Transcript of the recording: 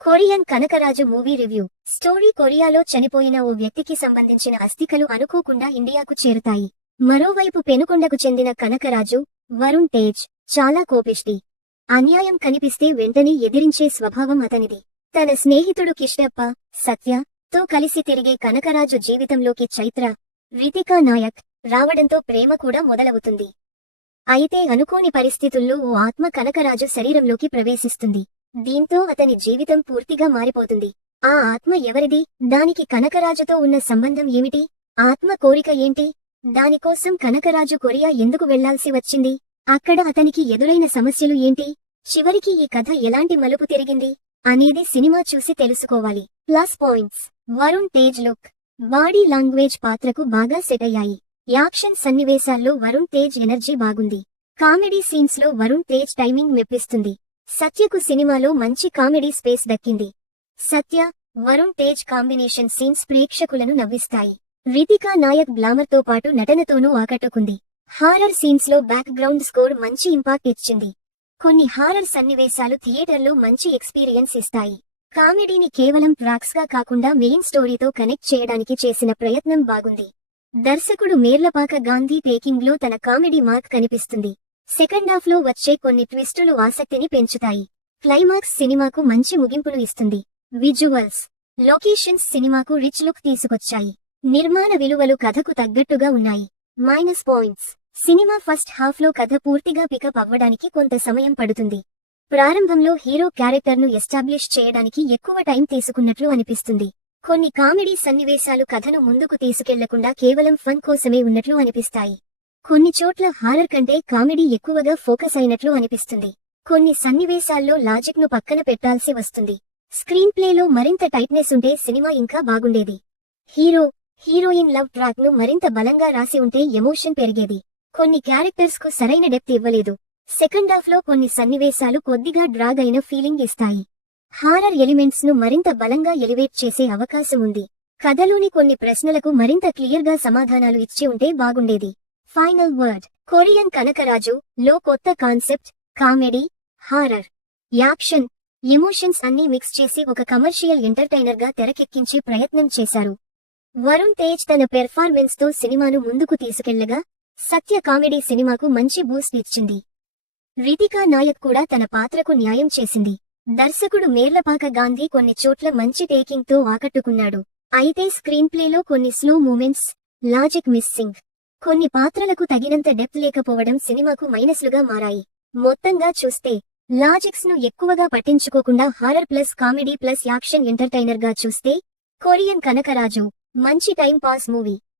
Korean Kanakaraju movie review. Story: కొరియాలో చనిపోయిన ఓ వ్యక్తికి సంబంధించిన అస్థికలు అనుకోకుండా ఇండియాకు చేరుతాయి. మరోవైపు పెనుకొండకు చెందిన కనకరాజు, వరుణ్ తేజ్ చాలా కోపిష్టి. అన్యాయం కనిపిస్తే వెంటనే ఎదిరించే స్వభావం అతనిది. తన స్నేహితుడు కిష్టప్ప, సత్య తో కలిసి తిరిగే కనకరాజు జీవితంలోకి చైత్ర, రితికా నాయక్ రావడంతో ప్రేమ కూడా మొదలవుతుంది. అయితే అనుకోని పరిస్థితుల్లో ఓ ఆత్మ కనకరాజు శరీరంలోకి ప్రవేశిస్తుంది. దీంతో అతని జీవితం పూర్తిగా మారిపోతుంది. ఆ ఆత్మ ఎవరిది? దానికి కనకరాజుతో ఉన్న సంబంధం ఏమిటి? ఆత్మ కోరిక ఏంటి? దానికోసం కనకరాజు కొరియా ఎందుకు వెళ్లాల్సి వచ్చింది? అక్కడ అతనికి ఎదురైన సమస్యలు ఏంటి? చివరికి ఈ కథ ఎలాంటి మలుపు తిరిగింది అనేది సినిమా చూసి తెలుసుకోవాలి. Plus points: Varun Tej look, body language పాత్రకు బాగా సెట్ అయ్యాయి. యాక్షన్ సన్నివేశాల్లో వరుణ్ తేజ్ ఎనర్జీ బాగుంది. కామెడీ సీన్స్ లో వరుణ్ తేజ్ టైమింగ్ మెప్పిస్తుంది. సత్యకు సినిమాలో మంచి కామెడీ స్పేస్ దక్కింది. సత్య, వరుణ్ తేజ్ కాంబినేషన్ సీన్స్ ప్రేక్షకులను నవ్విస్తాయి. రితికా నాయక్ గ్లామర్ తో పాటు నటనతోనూ ఆకట్టుకుంది. హారర్ సీన్స్ లో బ్యాక్ గ్రౌండ్ స్కోర్ మంచి ఇంపాక్ట్ ఇచ్చింది. కొన్ని హారర్ సన్నివేశాలు థియేటర్లో మంచి ఎక్స్పీరియన్స్ ఇస్తాయి. కామెడీని కేవలం ట్రాక్స్ గా కాకుండా మెయిన్ స్టోరీతో కనెక్ట్ చేయడానికి చేసిన ప్రయత్నం బాగుంది. దర్శకుడు మేర్లపాక గాంధీ టేకింగ్ లో తన కామెడీ మార్క్ కనిపిస్తుంది. సెకండ్ హాఫ్ లో వచ్చే కొన్ని ట్విస్టులు ఆసక్తిని పెంచుతాయి. క్లైమాక్స్ సినిమాకు మంచి ముగింపును ఇస్తుంది. విజువల్స్, లొకేషన్స్ సినిమాకు రిచ్ లుక్ తీసుకొచ్చాయి. నిర్మాణ విలువలు కథకు తగ్గట్టుగా ఉన్నాయి. Minus points: cinema first half లో కథ పూర్తిగా పికప్ అవ్వడానికి కొంత సమయం పడుతుంది. ప్రారంభంలో హీరో క్యారెక్టర్ను ఎస్టాబ్లిష్ చేయడానికి ఎక్కువ టైం తీసుకున్నట్లు అనిపిస్తుంది. కొన్ని కామెడీ సన్నివేశాలు కథను ముందుకు తీసుకెళ్లకుండా కేవలం ఫన్ కోసమే ఉన్నట్లు అనిపిస్తాయి. కొన్ని చోట్ల హారర్ కంటే కామెడీ ఎక్కువగా ఫోకస్ అయినట్లు అనిపిస్తుంది. కొన్ని సన్నివేశాల్లో లాజిక్ ను పక్కన పెట్టాల్సి వస్తుంది. స్క్రీన్ ప్లేలో మరింత టైట్నెస్ ఉంటే సినిమా ఇంకా బాగుండేది. హీరో, హీరోయిన్ లవ్ ట్రాక్ ను మరింత బలంగా రాసి ఉంటే ఎమోషన్ పెరిగేది. కొన్ని క్యారెక్టర్స్ కు సరైన డెప్త్ ఇవ్వలేదు. సెకండ్ హాఫ్ లో కొన్ని సన్నివేశాలు కొద్దిగా డ్రాగ్ అయిన ఫీలింగ్ ఇస్తాయి. హారర్ ఎలిమెంట్స్ ను మరింత బలంగా ఎలివేట్ చేసే అవకాశం ఉంది. కథలోని కొన్ని ప్రశ్నలకు మరింత క్లియర్ గా సమాధానాలు ఇచ్చి ఉంటే బాగుండేది. ఫైనల్ వర్డ్: కొరియన్ కనకరాజు లో కొత్త concept, comedy, horror, action, emotions అన్నీ మిక్స్ చేసి ఒక కమర్షియల్ ఎంటర్టైనర్ గా తెరకెక్కించే ప్రయత్నం చేశారు. వరుణ్ తేజ్ తన పెర్ఫార్మెన్స్ తో సినిమాను ముందుకు తీసుకెళ్లగా, సత్య కామెడీ సినిమాకు మంచి బూస్ట్ ఇచ్చింది. రితికా నాయక్ కూడా తన పాత్రకు న్యాయం చేసింది. దర్శకుడు మేర్లపాక గాంధీ కొన్ని చోట్ల మంచి టేకింగ్ తో ఆకట్టుకున్నాడు. అయితే స్క్రీన్ ప్లేలో కొన్ని స్లో మూమెంట్స్, లాజిక్ మిస్సింగ్, కొన్ని పాత్రలకు తగినంత డెప్త్ లేకపోవడం సినిమాకు మైనస్లుగా మారాయి. మొత్తంగా చూస్తే లాజిక్స్ ను ఎక్కువగా పట్టించుకోకుండా horror plus comedy plus action entertainer గా చూస్తే కొరియన్ కనకరాజు మంచి టైం పాస్ మూవీ.